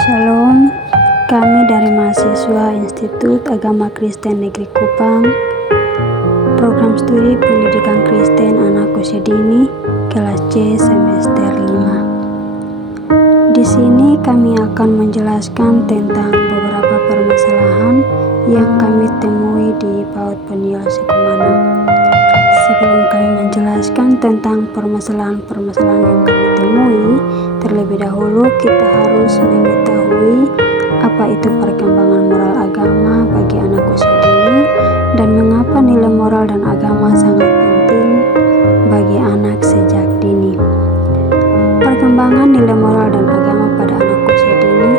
Shalom, kami dari mahasiswa Institut Agama Kristen Negeri Kupang, program studi pendidikan Kristen anak usia dini, kelas C semester 5. Di sini kami akan menjelaskan tentang beberapa permasalahan yang kami temui di PAUD Peniel Sikumana. Sebelum kami menjelaskan tentang permasalahan-permasalahan yang kami temui, terlebih dahulu kita harus mengetahui apa itu perkembangan moral agama bagi anak usia dini dan mengapa nilai moral dan agama sangat penting bagi anak sejak dini. Perkembangan nilai moral dan agama pada anak usia dini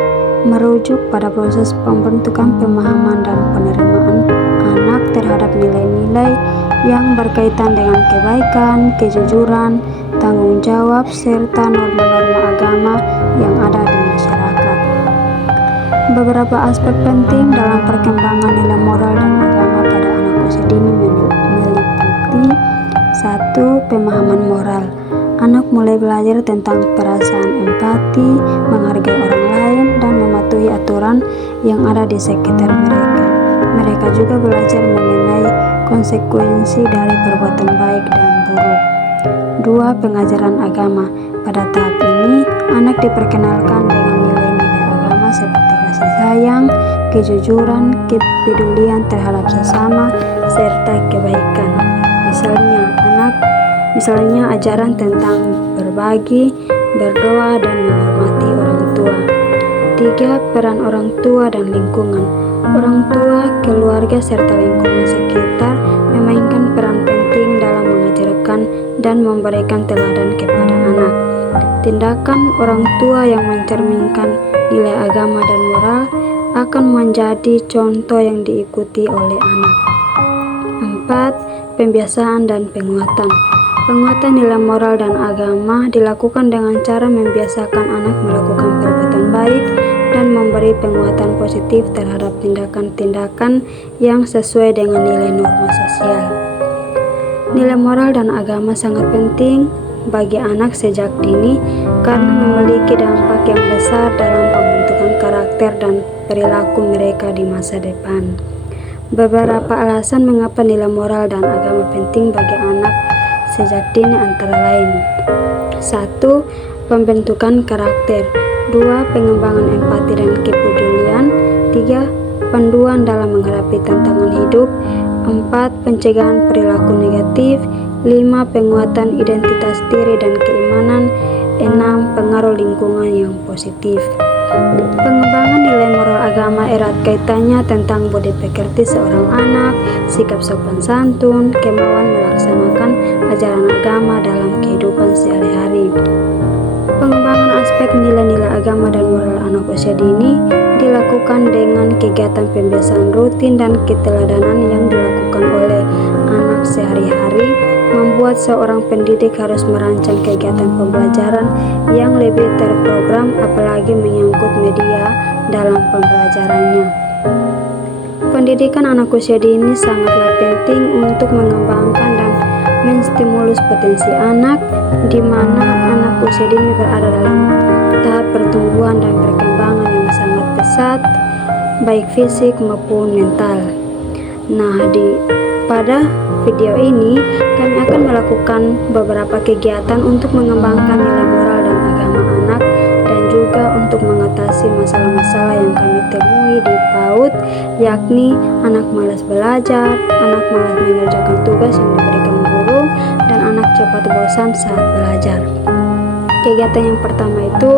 merujuk pada proses pembentukan pemahaman dan penerimaan anak terhadap nilai-nilai yang berkaitan dengan kebaikan, kejujuran, tanggung jawab, serta norma-norma agama yang ada di masyarakat. Beberapa aspek penting dalam perkembangan nilai moral dan agama pada anak usia dini meliputi 1. Pemahaman moral. Anak mulai belajar tentang perasaan empati, menghargai orang lain, dan mematuhi aturan yang ada di sekitar mereka. Mereka juga belajar mengenai konsekuensi dari perbuatan baik dan buruk. 2. Pengajaran agama. Pada tahap ini, anak diperkenalkan dengan nilai-nilai agama seperti kasih sayang, kejujuran, kepedulian terhadap sesama, serta kebaikan. Misalnya ajaran tentang berbagi, berdoa, dan menghormati orang tua. 3. Peran orang tua dan lingkungan. Orang tua, keluarga, serta lingkungan sekitar memainkan peran penting dalam mengajarkan dan memberikan teladan kepada anak. Tindakan orang tua yang mencerminkan nilai agama dan moral akan menjadi contoh yang diikuti oleh anak. 4. Pembiasaan dan penguatan. Penguatan nilai moral dan agama dilakukan dengan cara membiasakan anak melakukan perbuatan baik dan memberi penguatan positif terhadap tindakan-tindakan yang sesuai dengan nilai norma sosial. Nilai moral dan agama sangat penting bagi anak sejak dini karena memiliki dampak yang besar dalam pembentukan karakter dan perilaku mereka di masa depan. Beberapa alasan mengapa nilai moral dan agama penting bagi anak sejak dini antara lain: 1. Pembentukan karakter. 2. Pengembangan empati dan kepedulian. 3. Panduan dalam menghadapi tantangan hidup. 4. Pencegahan perilaku negatif. 5. Penguatan identitas diri dan keimanan. 6. Pengaruh lingkungan yang positif. Pengembangan nilai moral agama erat kaitannya tentang budi pekerti seorang anak, sikap sopan santun, kemauan melaksanakan ajaran agama dalam kehidupan sehari-hari. Pengembangan aspek nilai-nilai agama dan moral anak usia dini dilakukan dengan kegiatan pembiasaan rutin dan keteladanan yang dilakukan oleh anak sehari-hari, membuat seorang pendidik harus merancang kegiatan pembelajaran yang lebih terprogram, apalagi menyangkut media dalam pembelajarannya. Pendidikan anak usia dini sangatlah penting untuk mengembangkan dan menstimulus potensi anak, di mana anak usia dini berada dalam tahap pertumbuhan dan perkembangan yang sangat pesat, baik fisik maupun mental. Pada video ini kami akan melakukan beberapa kegiatan untuk mengembangkan nilai moral dan agama anak dan juga untuk mengatasi masalah-masalah yang kami temui di PAUD, yakni anak malas belajar, anak malas mengerjakan tugas yang diberikan guru, dan anak cepat bosan saat belajar. Kegiatan yang pertama itu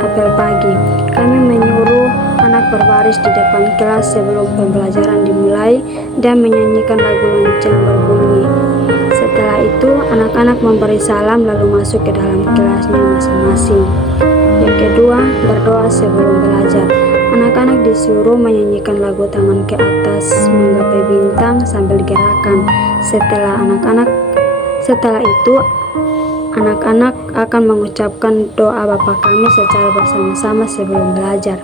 apel pagi. Kami menyuruh anak berbaris di depan kelas sebelum pembelajaran dimulai dan menyanyikan lagu lonceng berbunyi. Setelah itu, anak-anak memberi salam lalu masuk ke dalam kelasnya masing-masing. Yang kedua, berdoa sebelum belajar. Anak-anak disuruh menyanyikan lagu tangan ke atas menggapai bintang sambil gerakan. Setelah itu, anak-anak akan mengucapkan doa Bapa Kami secara bersama-sama sebelum belajar.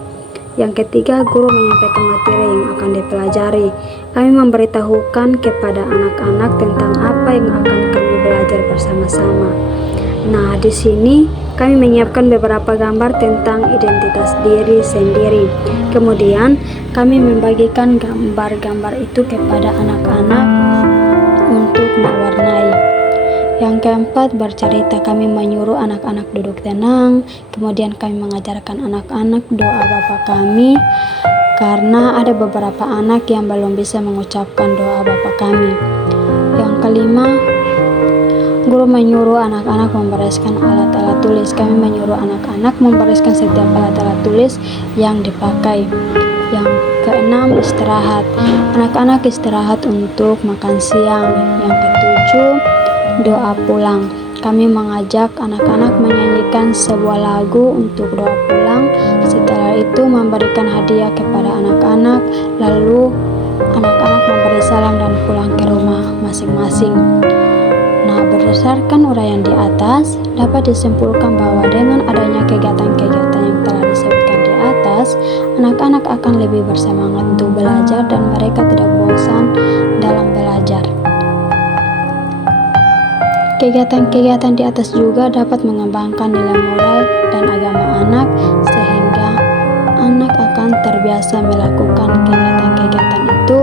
Yang ketiga, guru menyampaikan materi yang akan dipelajari. Kami memberitahukan kepada anak-anak tentang apa yang akan kami belajar bersama-sama. Nah, di sini kami menyiapkan beberapa gambar tentang identitas diri sendiri. Kemudian, kami membagikan gambar-gambar itu kepada anak-anak untuk mewarnai. Yang keempat, bercerita. Kami menyuruh anak-anak duduk tenang. Kemudian kami mengajarkan anak-anak doa Bapa kami, karena ada beberapa anak yang belum bisa mengucapkan doa Bapa kami. Yang kelima, guru menyuruh anak-anak membereskan alat-alat tulis. Kami menyuruh anak-anak membereskan setiap alat-alat tulis yang dipakai. Yang keenam, istirahat. Anak-anak istirahat untuk makan siang. Yang ketujuh, doa pulang. Kami mengajak anak-anak menyanyikan sebuah lagu untuk doa pulang. Setelah itu memberikan hadiah kepada anak-anak, lalu anak-anak memberi salam dan pulang ke rumah masing-masing. Nah, berdasarkan uraian di atas, dapat disimpulkan bahwa dengan adanya kegiatan-kegiatan yang telah disebutkan di atas, anak-anak akan lebih bersemangat untuk belajar dan mereka tidak bosan dalam belajar. Kegiatan-kegiatan di atas juga dapat mengembangkan nilai moral dan agama anak, sehingga anak akan terbiasa melakukan kegiatan-kegiatan itu